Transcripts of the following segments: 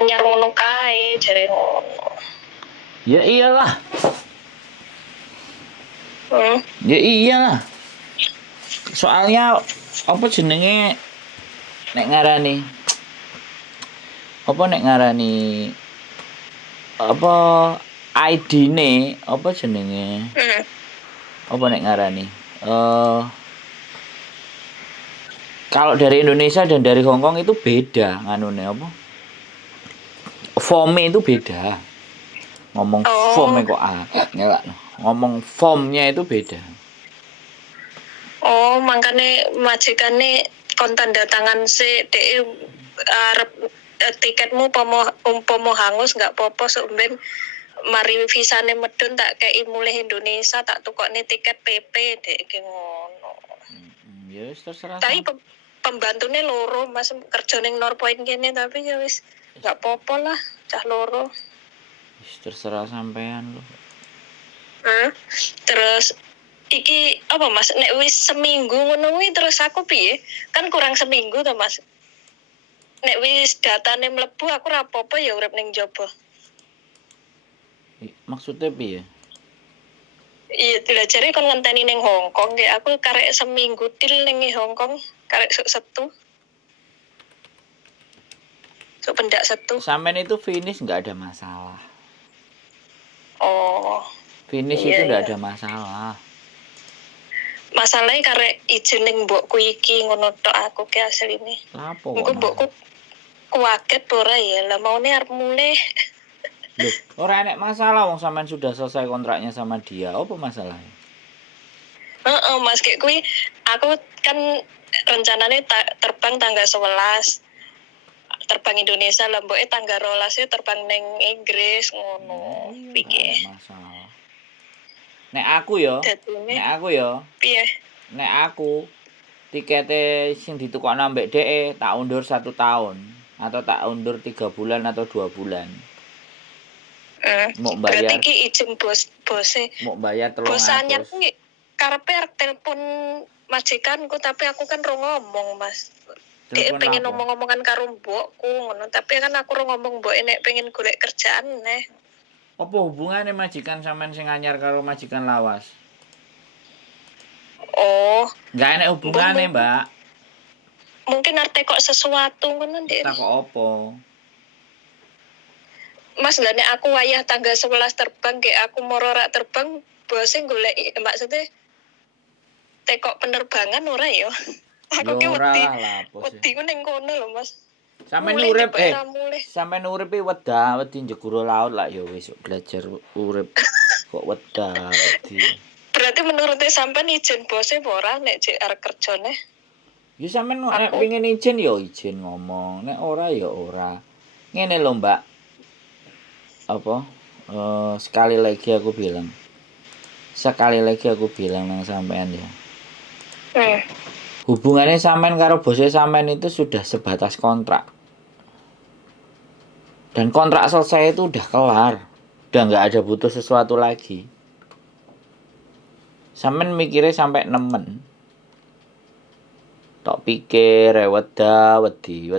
anyar ngono kae jare ngono. Ya iyalah. Hmm. Ya iyalah. Soalnya apa jenenge nek ngarani apa ID-ne apa jenenge? Apa nek ngarani? Kalau dari Indonesia dan dari Hong Kong itu beda nganune apa? Form-nya itu beda. Ngomong form-nya kok nyelak. Ngomong formnya itu beda. Oh, makane majikane kon tanda tangan sik dhek arep tiketmu umpama hangus nggak apa-apa sok ben mari visane medun tak kei mulih Indonesia tak tukokne tiket PP dek iki ngono. Ya wis terserah. Tapi pembantune loro Mas kerja ning Norpoint kene tapi ya wis nggak apa-apa lah cah loro. Wis terserah sampean lho. Terus iki apa Mas nek wis seminggu ngono kuwi terus aku piye? Kan kurang seminggu to Mas. Nek wis datane mlebu aku ora apa-apa ya urip ning jaba. Maksudnya piye? Iya, dilajari kon ngenteni ning Hong Kong, kayak aku karek seminggu til ning Hong Kong, karek Sabtu. Sok pendak Sabtu. Sampean itu finish nggak ada masalah. Oh. Finish iya, itu nggak ada masalah. Masalahnya karek izin ning mbokku iki ngono tok aku ki asline. Lapo kok? Engko mbokku kuwaget ora ya, lah maune arep mulih. Loh, ora enek masalah wong sampean sudah selesai kontraknya sama dia. Apa masalahnya? Mas kayak kuwi aku kan rencananya terbang tanggal 11. Terbang Indonesia lah mboke tanggal 12 terbang ning Inggris ngono. Pikir. Masalah. Nek aku yo. Piye? Nek aku tikete sing ditukokno ambek dhek tak undur 1 tahun atau tak undur 3 bulan atau 2 bulan. Mau bayar. Berarti ki izin bose. Mau bayar 300. Bos anyar kuwi karepe arep telepon majikanku tapi aku kan ro ngomong Mas. Dia pengen ngomong-ngomongan karo mbokku ngono, tapi kan aku ro ngomong mbok nek pengen golek kerjaan neh. Apa hubungannya majikan sampean sing anyar karo majikan lawas? Oh, enggak enek hubungane, Mbak. Mungkin arep kok sesuatu ngono Dik. Tak kok apa? Mas lah nek aku wayah tanggal 11 terbang kayak aku moro rak terbang bose golek maksudnya tekok penerbangan ora ya. Aku ki wedi ku ning kono lho Mas. Sampeyan urip sampeyan uripe wedi njeguro laut lah ya wis belajar urip kok wedi. Berarti menurut sampean izin bose apa ora nek jek arep kerjane? Ya sampeyan nek pengen izin ya izin ngomong, nek ora ya ora. Ngene lho, Mbak. Apa? Sekali lagi aku bilang nang sampean ya. Hubungannya sampean karo bosnya sampean itu sudah sebatas kontrak. Dan kontrak selesai itu udah kelar. Udah nggak ada butuh sesuatu lagi. Sampean mikirnya sampai nemen. Tok pikir wedi.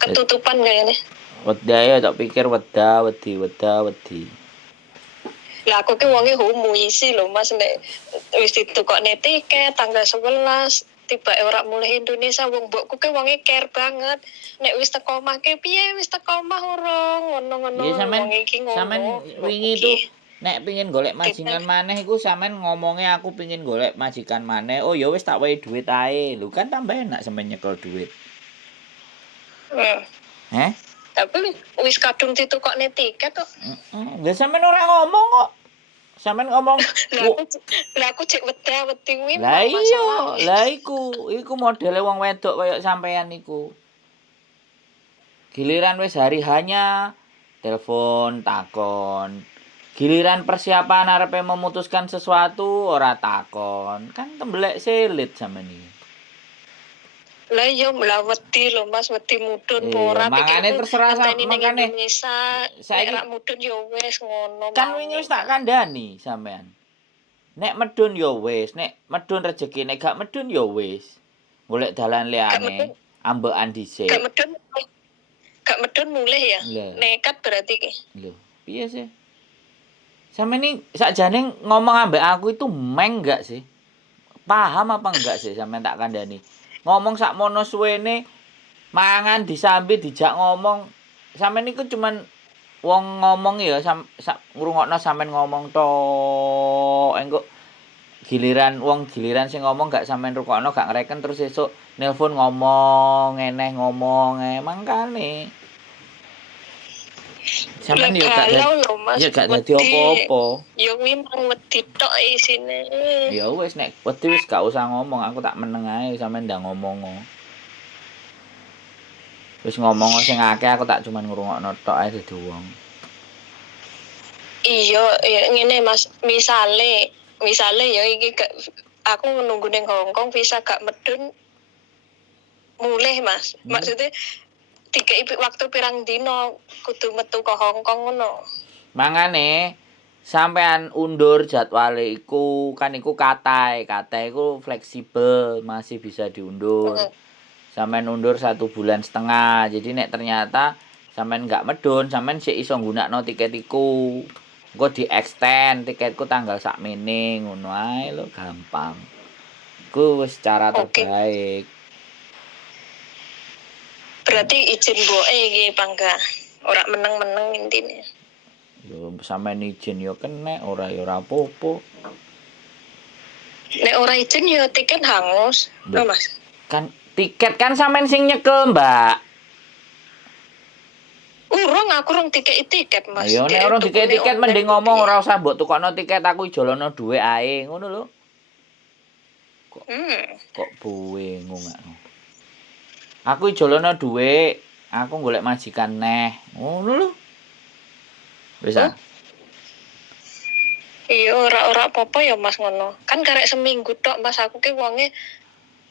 Ketutupan kayaknya. Ya tok pikir wedi. Lah aku ki wonge homo isi lho Mas nek wis ditukokne tiket tanggal 11 tiba ora mulih Indonesia wong mbokku ki wonge care banget. Nek wis teko omah ki piye wis teko omah urung ngono-ngono. Ya sampean wingi itu nek pengin golek majikan maneh iku sampean ngomongnya aku pengin golek majikan maneh. Oh ya wis tak wehi duit ae. Lho kan tambah enak sampean nyekel duit. Tapi wis kadung ditukokne tiket kok. Lah sampean ora ngomong kok. Sampean ngomong. Lah aku cek wedi kuwi. Lah iya, lah iku modele wong wedok kaya sampean iku. Giliran wis hari hanya telepon takon. Giliran persiapan arepe memutuskan sesuatu ora takon. Kan tembelek selit sampean iki. Lah iya wedi lho Mas, wedi mudhun ora makane terserah makane saiki nek mudhun ya wis ngono. Kan wingi wis tak kandhani sampean. Nek medhun ya wis, nek medhun rezeki, nek gak medhun ya wis. Golek dalan liyane. ambekan Gak dhisik. medun mulih ya. Lho, Nekat berarti. lho, piye sih? Sampeyan ini sakjane ngomong ambek aku itu meng enggak sih? Paham apa enggak sih sampeyan tak kandhani? Ngomong sakmono suwene, mangan disambi dijak ngomong. Sampeyan iku cuman wong ngomong ya ngrungokno sampeyan ngomong tok. Engko giliran sing ngomong gak sampeyan rungokno, gak ngreken terus esuk nelpon ngomong ngomong mangkane. Lah Sampeyan yo galau lho Mas, gak dadi wedi. apa-apa. Ya kuwi mang wedi tok isine. Ya wis nek wedi wis gak usah ngomong, aku tak meneng ae sampeyan ndang ngomong. Wis ngomong sing akeh aku tak cuman ngrungokno tok ae dadi wong. Iya, ya ngene Mas, misale ya iki gak aku nunggu ning Hongkong visa gak medun mulih Mas. Maksudnya dikei waktu pirang dino kudu metu ke Hongkong ngono. Mangane sampean undur jadwale iku, kan iku katae iku fleksibel, masih bisa diundur. Sampean undur 1,5 bulan. Jadi nek ternyata sampean gak medun, sampean sik iso nggunakno tiket iku. Engko di-extend tiketku tanggal sakmene ngono ae lho, gampang. Iku wis cara terbaik. Berarti izin mboke iki pangga. Ora meneng-meneng intine. Yo sampean izin yo kenek, ora yo ora apa-apa. Nek ora izin ya tiket hangus. Loh, Mas. kan tiket kan sampean sing nyekel, Mbak. Aku rong tiket Mas. Ayo nek orang dikek tiket mending ngomong ora usah mbok tukokno tiket aku ijolono dhuwit ae, ngono lho. Kok bingung aku. Aku ijolono dhuwit, aku golek majikan neh. Ngono lho. Wis ah. Iya, ora apa-apa ya Mas ngono. Kan karek seminggu tok Mas, aku ki wonge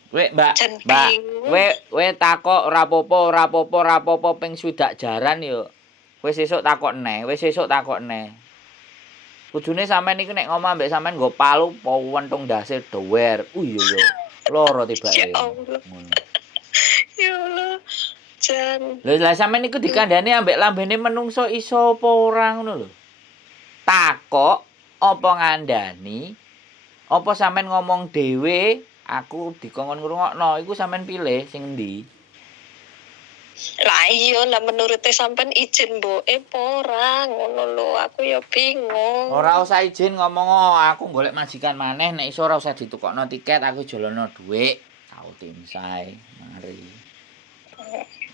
Mbak, we takok ora apa-apa ping swidak jaran yo. Wis sesuk takok neh. Kudune sampean iki nek ngomong ambek sampean nggo palu po wentung ndase dower. Iya yo. Loro tibake. Ya Allah. Ngono. Ya Allah. Jan. Lah sampean iku dikandani ambek lambene menungso iso apa ora ngono lho. Takok apa ngandani? Apa sampean ngomong dhewe, aku dikongkon ngrungokno. Iku sampean pilih sing endi? Lah iya, lah menurute sampean izin mboke apa ora ngono lho. Aku ya bingung. Ora usah izin ngomong, "Oh, aku golek majikan maneh, nek iso ora usah ditukokno tiket, aku jolono dhuwit." Tau tim sae, mari.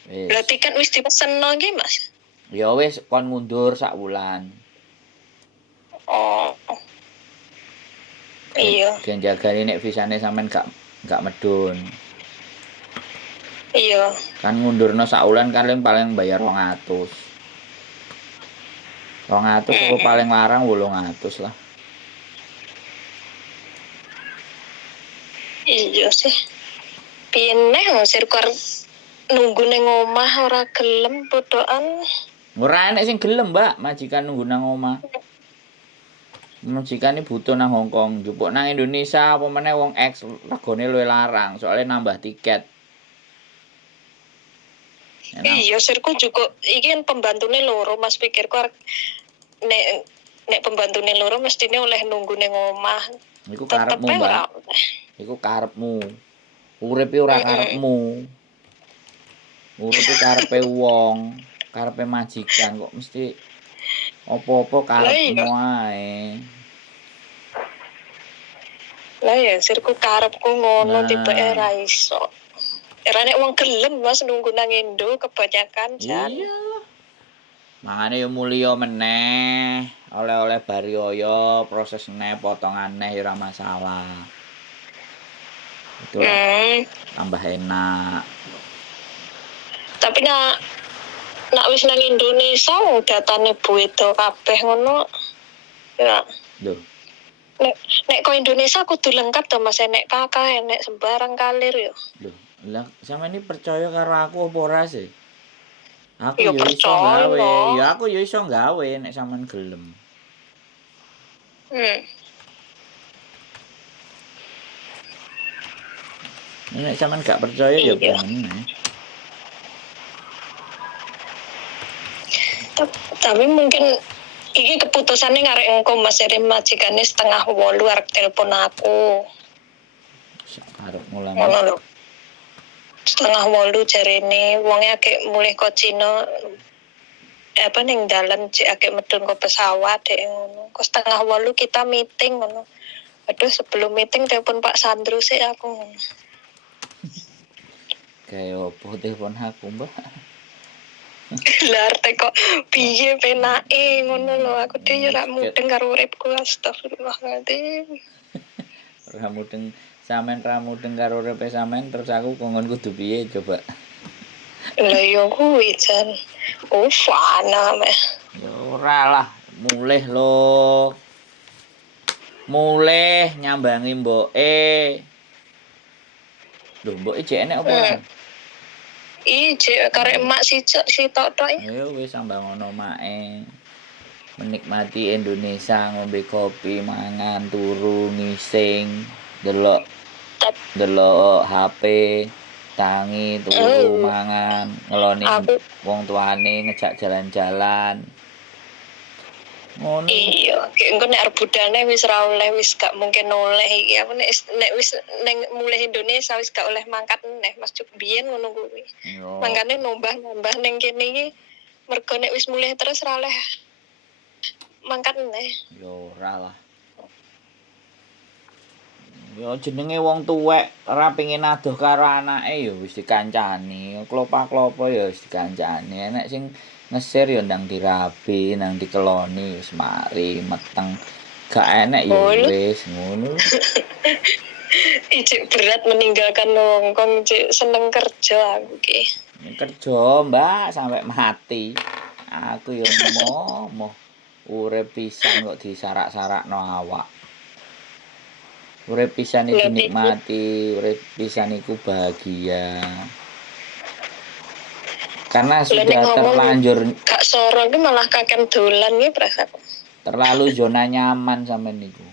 Wis. Lah tiket wis dipesenno iki, Mas? Ya wis kon mundur sak wulan. Oh. Iya. Gen jagane nek visane sampean gak medun. Iya. Kan ngundurno sak wulan paling bayar 200. 200 apa paling larang 800 lah. Iya sih. Piye neh sirkuar nunggu ning omah ora gelem podokan. Ora enek sing gelem, Mbak, majikan nunggu nang omah. Majikan iki butuh nang Hongkong, njupuk nang Indonesia apa meneh wong X regane luwih larang, soalnya nambah tiket. Iya, sirku juga iki kan pembantune loro, Mas pikirku nek pembantune loro mestine oleh nunggu ning omah. Iku karepmu, Mbak. Iku karepmu. Uripe ora karepmu. Uripe karepe wong, karepe majikan kok mesti apa-apa karepmu ae. Lah ya sirku karepku ngono tibake ra iso. Era nek wong gelem Mas nunggu nang Indo kebanyakan jan. Iya. Mangane yo mulya meneh, oleh-oleh barioyo, proses neh, potongan neh ora masalah. Itu tambah enak. Tapi nak wis nang Indonesia datane Buedo kabeh ngono. Ya. Lho. Nek ko Indonesia kudu lengkap to Mas, nek kakak enek sembarang kalir yo. Lho, lah sampe ini percaya karo aku apa ora sih? Aku yo iso gawe, ya aku yo iso gawe nek sampean gelem. Nek sampean gak percaya ya ben. Tapi mungkin iki keputusannya ngarek engko Mas Eri majikane 7:30 arep telepon aku. Arep mulang. Ngono lho. 7:30 jarene wonge akeh mulih kok Cina apa ning dalan cek akeh medun kok pesawat dek ngono. Kok 7:30 kita meeting ngono. Aduh sebelum meeting telepon Pak Sandro sih aku ngono. Kayak opo telepon aku, Mbak? Lah arep kok piye penake ngono lho aku dhewe ora mudeng karo uripku astagfirullahaladzim. Ramudeng karo urepe sampean terus aku kongon kudu piye coba. Lah yo kuwi jan. Fana meh. Ya ora lah, mulih lho. Mulih nyambangi mboke. Lho, mboke jek enek apa ora? Jek karek emak si tok-tok. Ya wis sambangono mae. Menikmati Indonesia, ngombe kopi, mangan, turu, ngising, delok HP, tangi, turu, mangan, ngeloni wong tuane, ngejak jalan-jalan. Ngono. Iya, engko nek arep budane wis ra oleh, wis gak mungkin oleh iki. Aku nek wis ning mulih Indonesia wis gak oleh mangkat neh, Mas Cuk biyen ngono kuwi. Mangkane nambah ning kene iki mergo nek wis mulih terus ra oleh mangkat neh. Yo ora lah. Yo jenenge wong tuwek ora pengin adoh karo anake ya wis dikancani. Klopa-klopo ya wis dikancani. Enek sing ngesir ya ndang dirabi, nang dikeloni wis mari meteng. Gak enek ya wis ngono. Ijik berat meninggalkan Hongkong, cik seneng kerja aku ki. Kerja, Mbak, sampai mati. Aku ya moh urip pisan kok disarak-sarakno awak. Urip pisan iki nikmati, urip pisan iku bahagia. Karena sudah terlanjur gak soro iki malah kaken dolan iki perasaan. Terlalu zona nyaman sampean niku.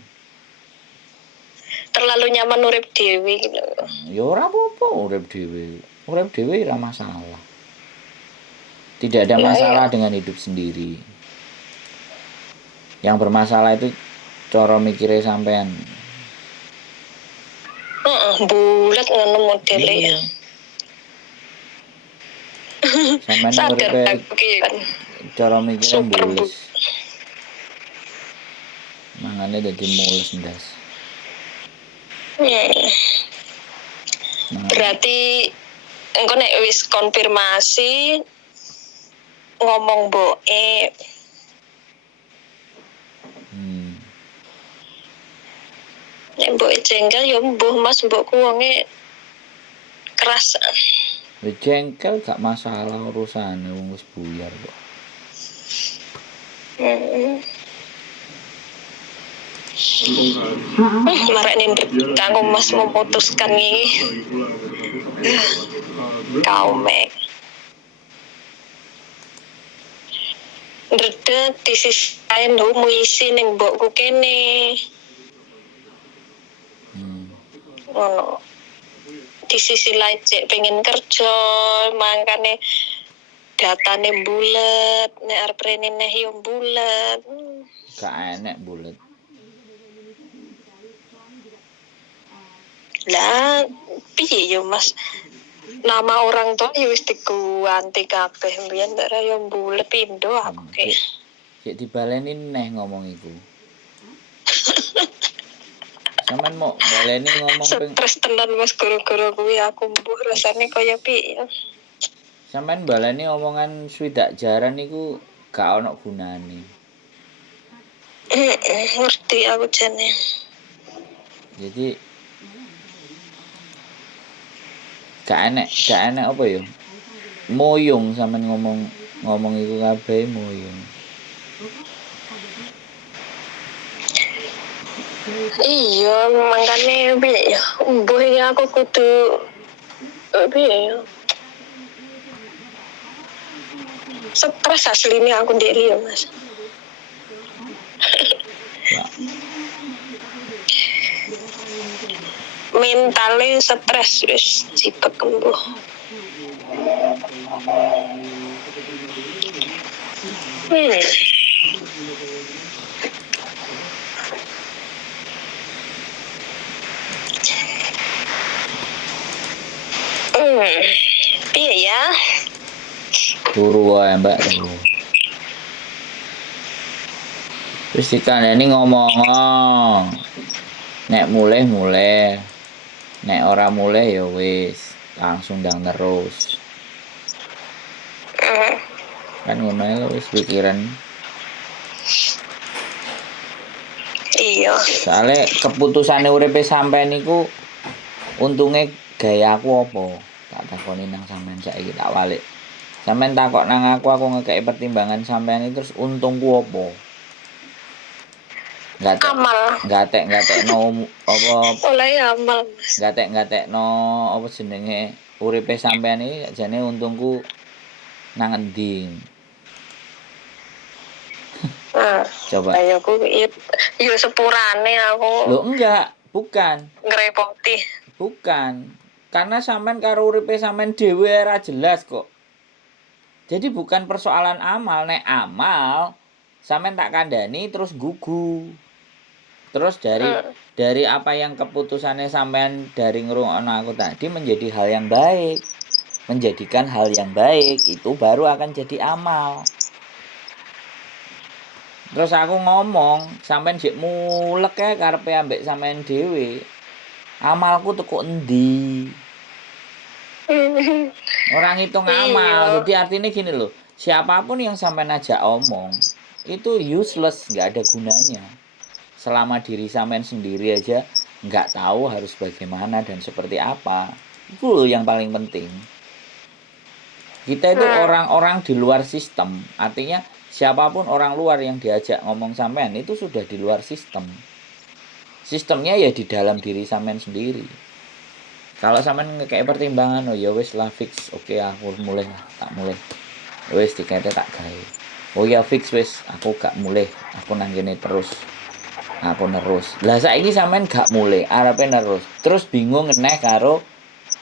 Terlalu nyaman urip dhewe gitu. Ya ora apa-apa urip dhewe. Urip dhewe ora masalah. Tidak ada masalah dengan hidup sendiri. Yang bermasalah itu cara mikirnya sampean. Bulat ngono modele ya. Sampean uripe cara mikirnya mulus. Mangane dadi mulus ndas. Berarti engko nek wis konfirmasi ngomong mboke. Nek mboke jengkel ya mbuh Mas, mbokku wonge keras. Jengkel gak masalah urusane wong wis buyar kok. Marek nindet kanggo Mas memutuskan iki. Kaumek. Ndredeg di sisi lain mu isi ning mbokku kene. Ngono. Di sisi lain cek pengen kerja, makane datane bulet, nek arep rene neh yo bulet. Gak enek bulet. Lah, piye yo Mas? Nama orang tua ya wis diganti kabeh mbiyen ndak yo bulet pindho aku ki. Cek dibaleni neh ngomong iku. Sampeyan mau baleni ngomong stres tenan Mas gara-gara kuwi aku mbuh rasane kaya piye. Sampeyan baleni omongan swidak jaran iku gak ono gunane. Ngerti aku jane. Jadi gak enek apa ya? Moyong sampean ngomong iku kabeh moyong. Iya, makane piye ya? Mbuh iki aku kudu piye ya? Stres aslinya aku ndek Mas. Mentale stres wis cipek kembuh. Hmm. Iya ya. Turu wae Mbak turu. Wis dikandani ngomong. Nek mulih. Nek ora mulih ya wis langsung ndang terus. Kan ngono ae lho wis pikiran. Iya. Soale keputusane uripe sampean niku untunge gaya aku apa? Tak takoni nang sampean saiki tak walik. Sampeyan takok nang aku ngekeki pertimbangan sampeyan itu terus untungku apa? Amal. Gatekno apa Oleh amal. gatekno apa jenenge uripe sampeyan iki jane untungku nang endi? Coba. Ayo aku yo sepurane aku. Loh enggak, bukan. Ngrepoti. Bukan. Karena sampean karo uripe sampean dhewe ora jelas kok. Jadi bukan persoalan amal, nek amal sampean tak kandhani terus gugu. Terus dari apa yang keputusannya sampean dari ngrungokno aku tadi menjadi hal yang baik. Menjadikan hal yang baik itu baru akan jadi amal. Terus aku ngomong, sampean jek mulek ya karepe ambek sampean dhewe. Amalku teko endi? Orang hitung amal. Jadi artinya gini loh, siapapun yang sampean ajak omong itu useless, nggak ada gunanya. Selama diri sampean sendiri aja nggak tahu harus bagaimana dan seperti apa. Itu loh yang paling penting. Kita itu orang-orang di luar sistem. Artinya siapapun orang luar yang diajak ngomong sampean itu sudah di luar sistem. Sistemnya ya di dalam diri sampean sendiri. Kalau sampean kayak pertimbangan, oh ya wis lah fix, oke aku mulai tak mulai. Wis tiketnya tak gawe. Oh ya fix wis, aku gak mulai, aku nang kene terus. Aku nerus. Lah saiki sampean gak mulai, arepe nerus. Terus bingung ngeneh karo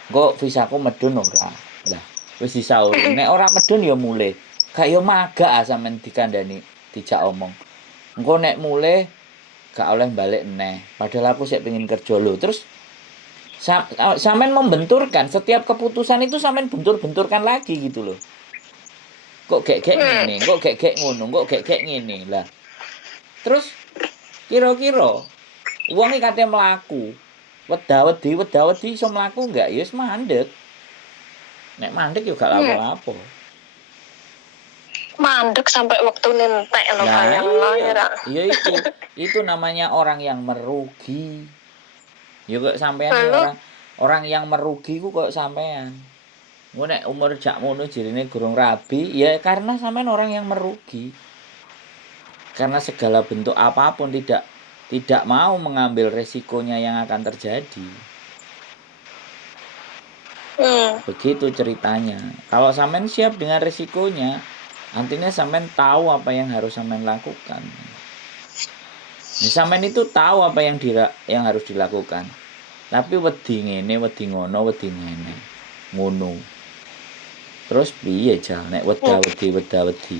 kok visaku medun ora. Lah wis disauri, nek ora medun ya mulai. Gak yo magak sampean dikandani, dijak omong. Engko nek mulai gak oleh balik neh. Padahal aku sik pengen kerja lho. Terus sampean membenturkan setiap keputusan itu sampean bentur-benturkan lagi gitu loh. Kok gek ngene, kok gek ngono, kok gek ngene. Lah. Terus kira-kira wong iki kate mlaku. Weda-wedi iso mlaku enggak? Ya wis mandek. Nek mandek yo gak lapo-lapo. Mandek sampai waktu nentek lo kayak lo ya. Iya itu namanya orang yang merugi. Ya kok sampean orang yang merugi ku kok sampean. Engko nek umur jak ngono jirine gurung rabi, ya karena sampean orang yang merugi. Karena segala bentuk apapun tidak mau mengambil resikonya yang akan terjadi. Begitu ceritanya. Kalau sampean siap dengan resikonya, artinya sampean tahu apa yang harus sampean lakukan. Sampean itu tahu apa yang harus dilakukan. Tapi wedi ngene, wedi ngono, wedi ngene. Ngono. Terus piye jal nek weda-wedi.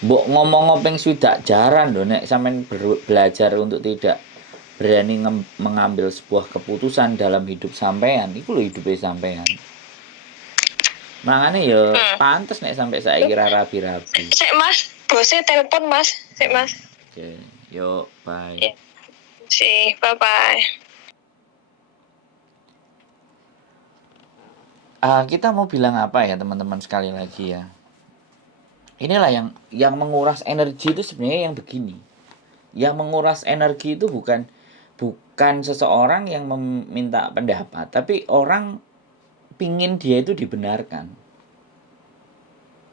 Mbok ngomong ping 20 jaran lho nek sampean belajar untuk tidak berani mengambil sebuah keputusan dalam hidup sampean, iku lho hidupe sampean. Mangane ya pantes nek sampai saiki ra rabi-rabi. Sik Mas, bose telepon Mas. Sik Mas. Oke, yuk bye. Si, bye-bye. Kita mau bilang apa ya teman-teman sekali lagi ya. Inilah yang menguras energi itu sebenarnya yang begini. Yang menguras energi itu bukan seseorang yang meminta pendapat, tapi orang pingin dia itu dibenarkan.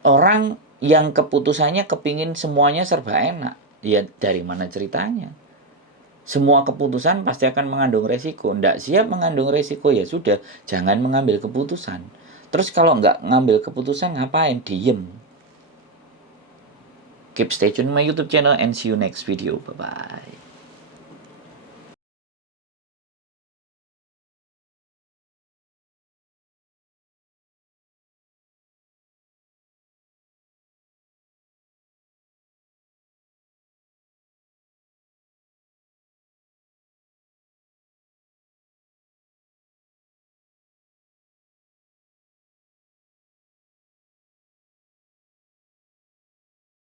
Orang yang keputusannya kepingin semuanya serba enak. Ya dari mana ceritanya? Semua keputusan pasti akan mengandung resiko. Nggak siap mengandung resiko ya sudah, jangan mengambil keputusan. Terus kalau nggak ngambil keputusan ngapain? Diem. Keep stay tune my YouTube channel and see you next video. Bye-bye.